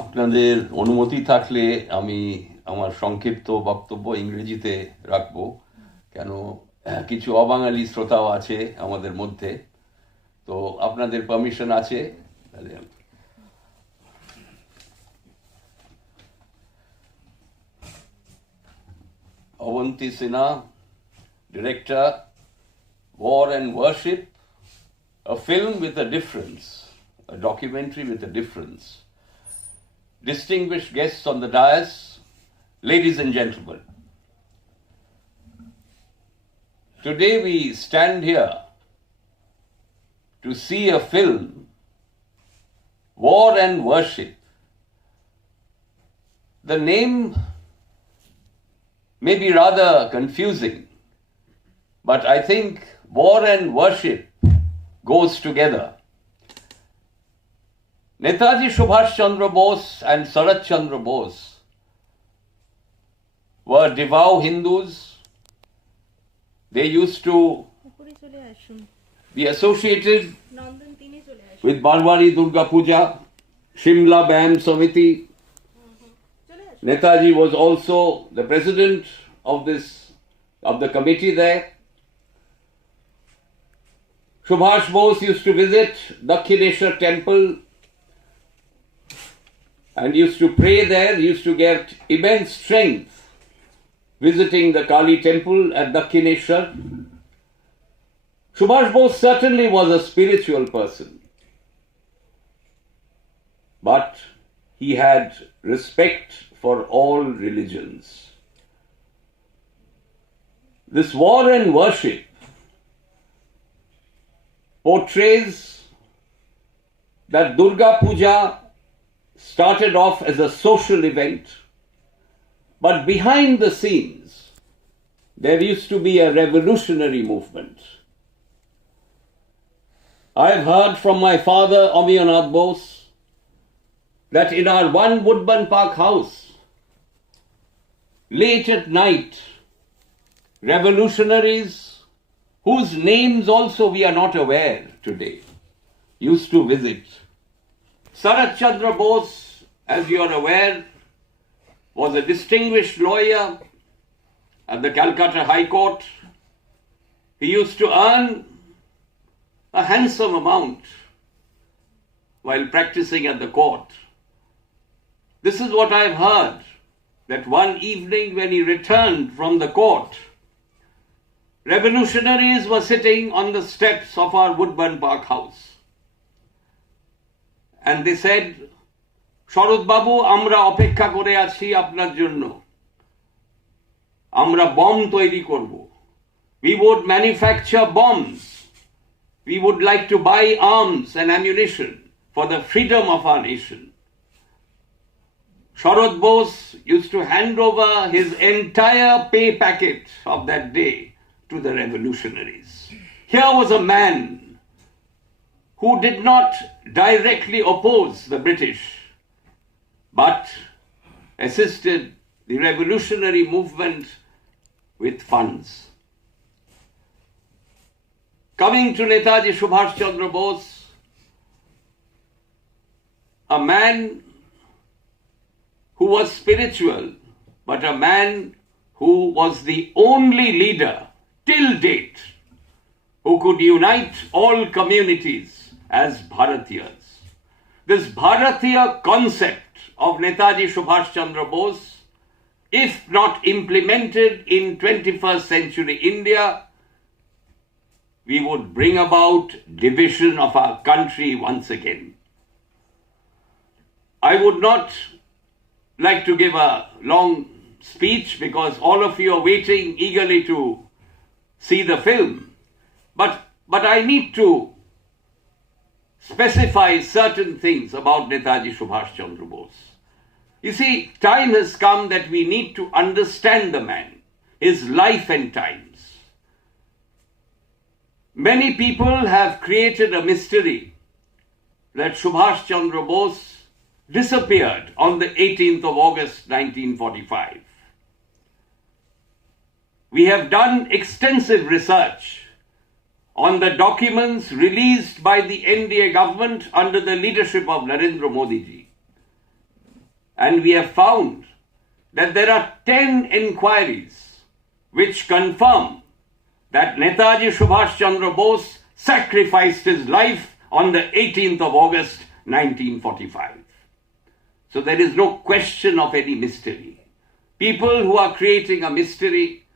আপনাদের অনুমতি থাকলে আমি আমার সংক্ষিপ্ত বক্তব্য ইংরেজিতে রাখব, কেন কিছু অবাঙালি শ্রোতাও আছে আমাদের মধ্যে। তো আপনাদের পারমিশন আছে তাহলে Abanti Sinha, director, War and Worship, a film with a difference, a documentary with a difference. Distinguished guests on the dais, ladies and gentlemen. Today we stand here to see a film, War and Worship. The name may be rather confusing, but I think war and worship goes together. Netaji Subhash Chandra Bose and Sarat Chandra Bose were devout Hindus. They used to be associated with Barwari Durga Puja, Shimla Bam Samiti. Netaji was also the president of the committee there. Subhash Bose used to visit Dakshineshwar temple and used to pray there. He used to get immense strength visiting the Kali temple at Dakshineshwar. Subhash Bose certainly was a spiritual person, but he had respect for all religions. This war and worship portrays that Durga Puja started off as a social event, but behind the scenes there used to be a revolutionary movement. I've heard from my father, Amiyanath Bose, that in our one Woodburn Park house, late at night, revolutionaries, whose names also we are not aware today, used to visit. Sarat Chandra Bose, as you are aware, was a distinguished lawyer at the Calcutta High Court. He used to earn a handsome amount while practicing at the court. This is what I've heard, that one evening when he returned from the court, revolutionaries were sitting on the steps of our Woodburn Park house. And they said, Sharad Babu, amra opekkha kore achi apnar jonno. Amra bomb toiri korbo. We would manufacture bombs. We would like to buy arms and ammunition for the freedom of our nation. Sharad Bose used to hand over his entire pay packet of that day to the revolutionaries. Here was a man who did not directly oppose the British, but assisted the revolutionary movement with funds. Coming to Netaji Subhash Chandra Bose, a man who was spiritual, but a man who was the only leader till date who could unite all communities as Bharatiyas. This Bharatiya concept of Netaji Subhash Chandra Bose, if not implemented in 21st century India, we would bring about division of our country once again. I would not like to give a long speech because all of you are waiting eagerly to see the film. But I need to specify certain things about Netaji Subhash Chandra Bose. You see, time has come that we need to understand the man, his life and times. Many people have created a mystery that Subhash Chandra Bose disappeared on the 18th of August 1945. We have done extensive research on the documents released by the NDA government under the leadership of Narendra Modi ji. and we have found that there are 10 inquiries which confirm that Netaji Subhash Chandra Bose sacrificed his life on the 18th of August 1945. So there is no question of any mystery. People who are creating a mystery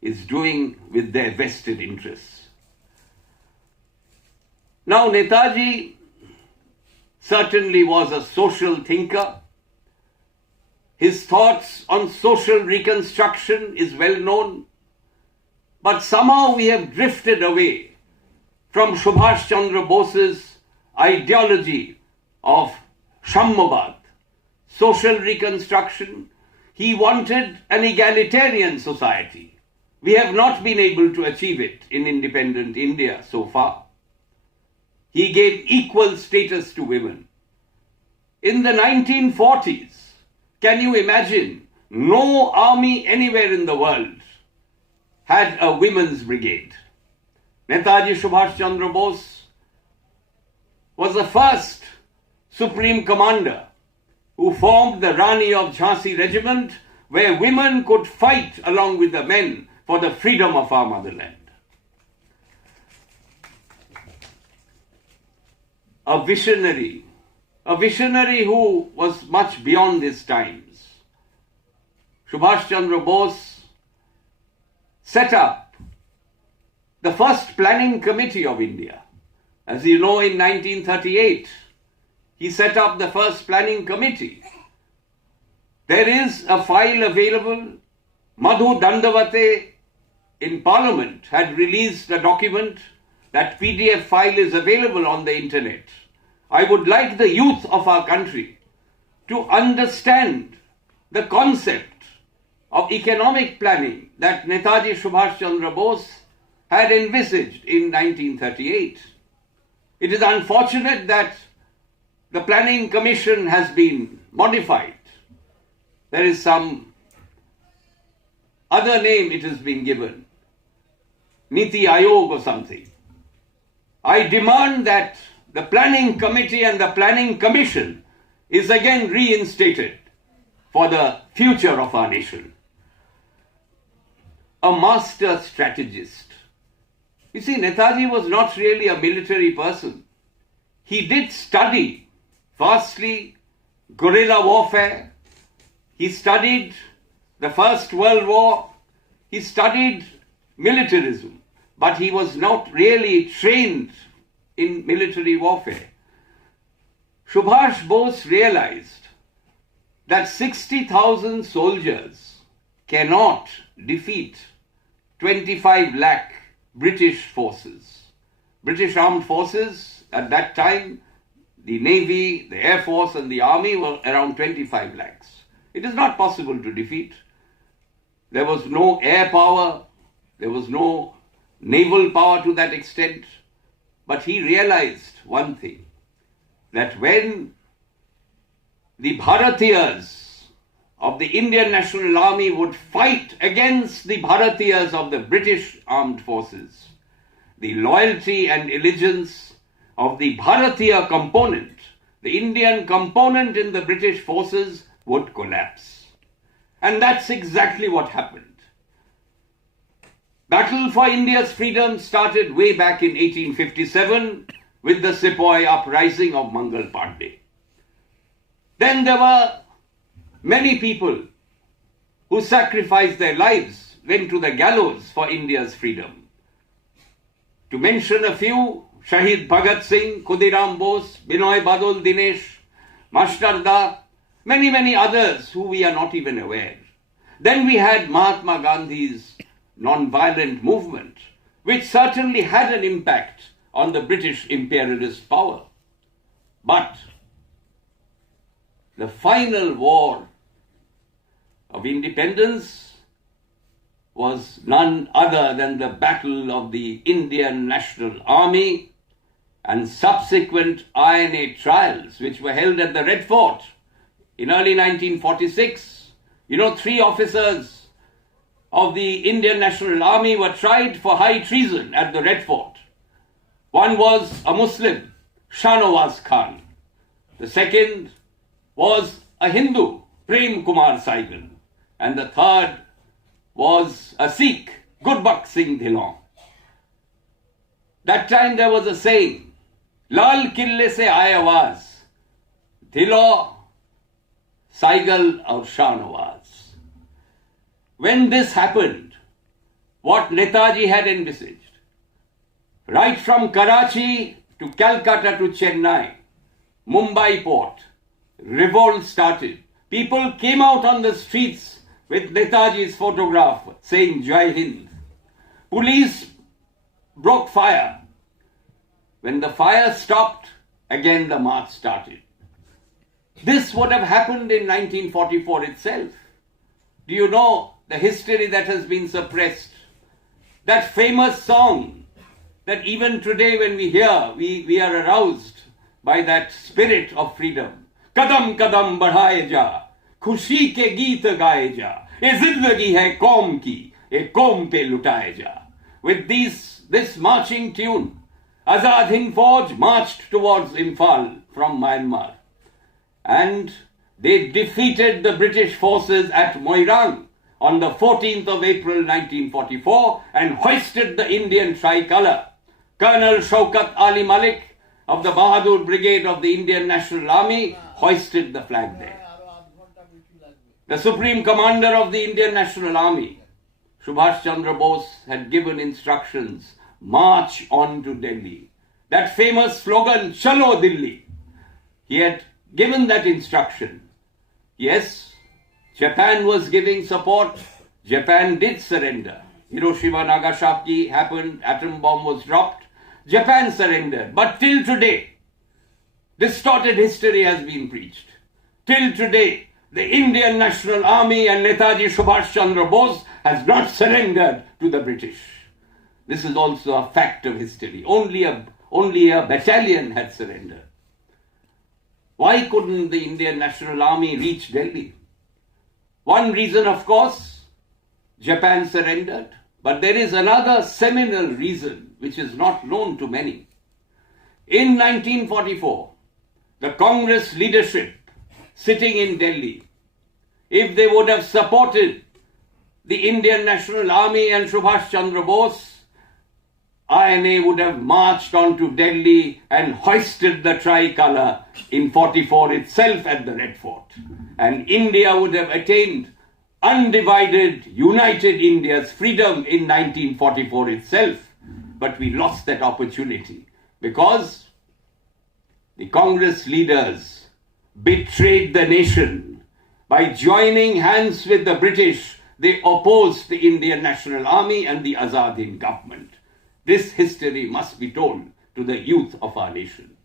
is doing with their vested interests. Now, Netaji certainly was a social thinker. His thoughts on social reconstruction is well known, but somehow we have drifted away from Subhash Chandra Bose's ideology of Sammabad, social reconstruction. He wanted an egalitarian society. We have not been able to achieve it in independent India so far. He gave equal status to women. In the 1940s, can you imagine, no army anywhere in the world had a women's brigade. Netaji Subhash Chandra Bose was the first supreme commander who formed the Rani of Jhansi regiment, where women could fight along with the men for the freedom of our motherland. A visionary who was much beyond his times. Subhash Chandra Bose set up the first planning committee of India. As you know, in 1938, he set up the first planning committee. There is a file available. Madhu Dandavate in Parliament had released a document. That PDF file is available on the internet. I would like the youth of our country to understand the concept of economic planning that Netaji Subhash Chandra Bose had envisaged in 1938. It is unfortunate that the Planning Commission has been modified. There is some other name it has been given, Niti Ayog or something. I demand that the Planning Committee and the Planning Commission is again reinstated for the future of our nation. A master strategist. You see, Netaji was not really a military person. He did study, firstly, guerrilla warfare. He studied the First World War. He studied militarism, but he was not really trained in military warfare. Subhash Bose realized that 60,000 soldiers cannot defeat 25 lakh British forces. British armed forces at that time, the Navy, the Air Force and the Army were around 25 lakhs. It is not possible to defeat. There was no air power, there was no naval power to that extent. But he realized one thing, that when the Bharatiyas of the Indian National Army would fight against the Bharatiyas of the British armed forces, the loyalty and allegiance of the Bharatiya component, the Indian component in the British forces, would collapse. And that's exactly what happened. Battle for India's freedom started way back in 1857 with the Sepoy uprising of Mangal Pandey. Then there were many people who sacrificed their lives, went to the gallows for India's freedom. To mention a few, Shahid Bhagat Singh, Khudiram Bose, Binoy Badol Dinesh, Master Da, many others who we are not even aware. Then we had Mahatma Gandhi's non-violent movement, which certainly had an impact on the British imperialist power. But the final war of independence was none other than the battle of the Indian National Army and subsequent INA trials, which were held at the Red Fort in early 1946. 3 officers of the Indian National Army were tried for high treason at the Red Fort. One was a Muslim, Shahnawaz Khan. The second was a Hindu, Prem Kumar Saigal, and the third was a Sikh, Gurbakh Singh Dhillon. That time there was a saying, Lal Kille se aaye awaaz, Dhillon, Saigal aur Shah Nawaz. When this happened, what Netaji had envisaged, right from Karachi to Calcutta to Chennai, Mumbai port, revolt started. People came out on the streets with Netaji's photograph saying Jai Hind. Police broke fire. When the fire stopped, again the march started. This would have happened in 1944 itself. Do you know the history that has been suppressed? That famous song that even today when we hear, we are aroused by that spirit of freedom. Kadam kadam badhaye ja, khushi ke geet gaye ja, ye zindagi hai kaum ki, ye kaum pe lutaye ja. With this marching tune, Azad Hind Fauj marched towards Imphal from Myanmar. And they defeated the British forces at Moirang on the 14th of April 1944 and hoisted the Indian tricolour. Colonel Shaukat Ali Malik of the Bahadur Brigade of the Indian National Army hoisted the flag there. The Supreme Commander of the Indian National Army, Subhash Chandra Bose, had given instructions, march on to Delhi. That famous slogan, Chalo Delhi. He had given that instruction. Yes, Japan was giving support. Japan did surrender. Hiroshima Nagasaki happened, atom bomb was dropped. Japan surrendered. But till today, distorted history has been preached. Till today, the Indian National Army and Netaji Subhash Chandra Bose has not surrendered to the British. This is also a fact of history. Only a battalion had surrendered. Why couldn't the Indian National Army reach Delhi? One reason, of course, Japan surrendered. But there is another seminal reason which is not known to many. In 1944, the Congress leadership sitting in Delhi, if they would have supported the Indian National Army and Subhash Chandra Bose, INA would have marched on to Delhi and hoisted the tricolour in 44 itself at the Red Fort. And India would have attained undivided, united India's freedom in 1944 itself. But we lost that opportunity because the Congress leaders betrayed the nation. By joining hands with the British, they opposed the Indian National Army and the Azad Hind government. This history must be told to the youth of our nation.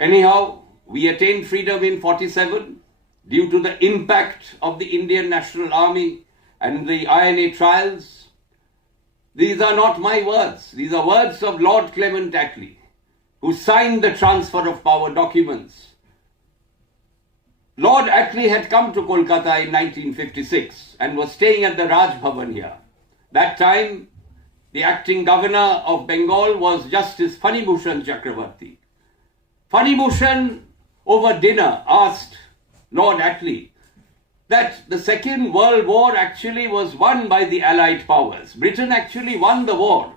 Anyhow, we attained freedom in 47 due to the impact of the Indian National Army and the INA trials. These are not my words. These are words of Lord Clement Attlee, who signed the transfer of power documents. Lord Attlee had come to Kolkata in 1956 and was staying at the Raj Bhavan here. That time, the acting governor of Bengal was Justice Fanibhushan Chakravarti. Fanibhushan, over dinner, asked Lord Attlee that the Second World War actually was won by the Allied powers. Britain actually won the war.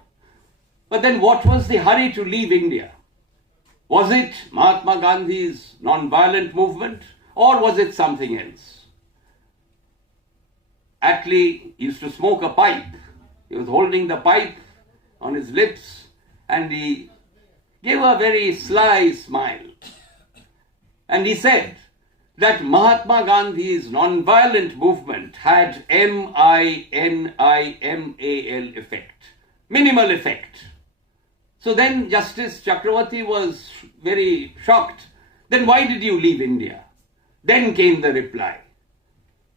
But then what was the hurry to leave India? Was it Mahatma Gandhi's non-violent movement or was it something else? Attlee used to smoke a pipe. He was holding the pipe on his lips and he gave a very sly smile. And he said that Mahatma Gandhi's non-violent movement had MINIMAL effect, minimal effect. So then Justice Chakravarti was very shocked. Then why did you leave India? Then came the reply.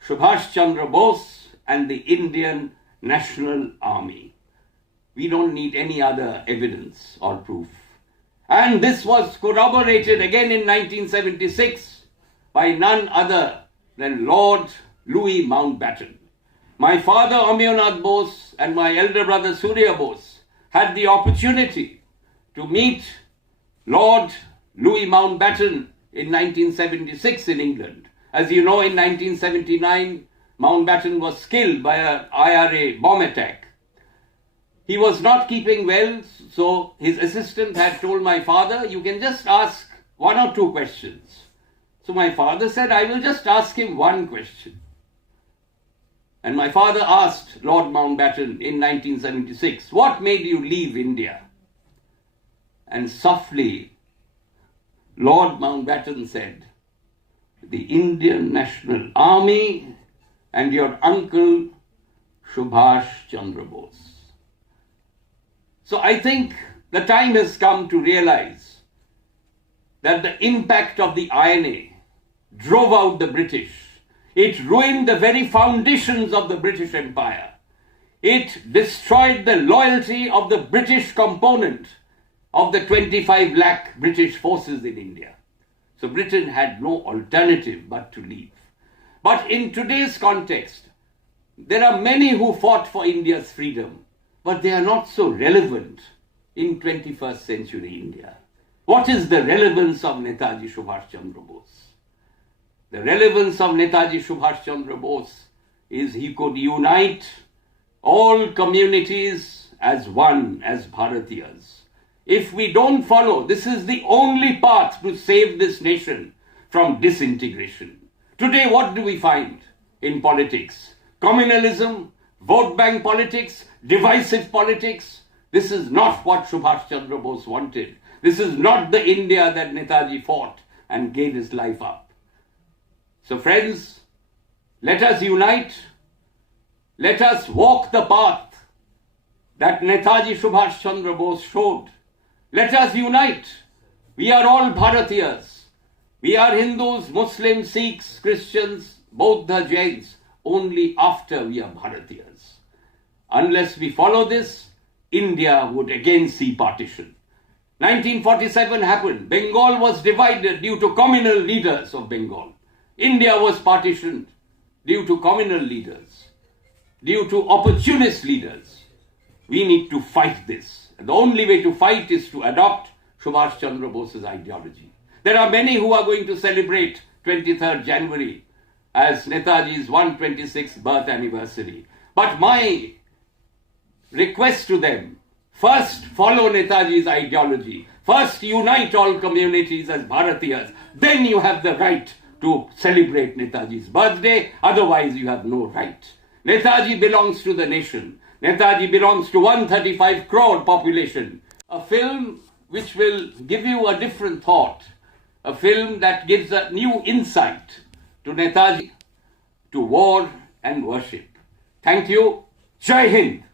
Subhash Chandra Bose and the Indian National Army. We don't need any other evidence or proof. And this was corroborated again in 1976 by none other than Lord Louis Mountbatten. My father Amyanath Bose and my elder brother Surya Bose had the opportunity to meet Lord Louis Mountbatten in 1976 in England. As you know, in 1979, Mountbatten was killed by an IRA bomb attack. He was not keeping well, so his assistant had told my father, you can just ask one or two questions. So my father said, I will just ask him one question. And my father asked Lord Mountbatten in 1976, what made you leave India? And softly, Lord Mountbatten said, the Indian National Army and your uncle Subhash Chandra Bose. So I think the time has come to realize that the impact of the INA drove out the British. It ruined the very foundations of the British Empire. It destroyed the loyalty of the British component of the 25 lakh British forces in India. So Britain had no alternative but to leave. But in today's context, there are many who fought for India's freedom, but they are not so relevant in 21st century India. What is the relevance of Netaji Subhash Chandra Bose? The relevance of Netaji Subhash Chandra Bose is he could unite all communities as one, as Bharatiyas. If we don't follow, this is the only path to save this nation from disintegration. Today, what do we find in politics? Communalism, vote bank politics, divisive politics. This is not what Subhash Chandra Bose wanted. This is not the India that Netaji fought and gave his life up. So friends, let us unite. Let us walk the path that Netaji Subhash Chandra Bose showed. Let us unite. We are all Bharatiyas. We are Hindus, Muslims, Sikhs, Christians, Buddha, Jains, only after we are Bharatiyas. Unless we follow this, India would again see partition. 1947 happened. Bengal was divided due to communal leaders of Bengal. India was partitioned due to communal leaders, due to opportunist leaders. We need to fight this. The only way to fight is to adopt Subhash Chandra Bose's ideology. There are many who are going to celebrate 23rd January as Netaji's 126th birth anniversary. But my request to them, first follow Netaji's ideology. First unite all communities as Bharatiyas. Then you have the right to celebrate Netaji's birthday. Otherwise you have no right. Netaji belongs to the nation. Netaji belongs to 135 crore population. A film which will give you a different thought. A film that gives a new insight to Netaji, to war and worship. Thank you. Jai Hind.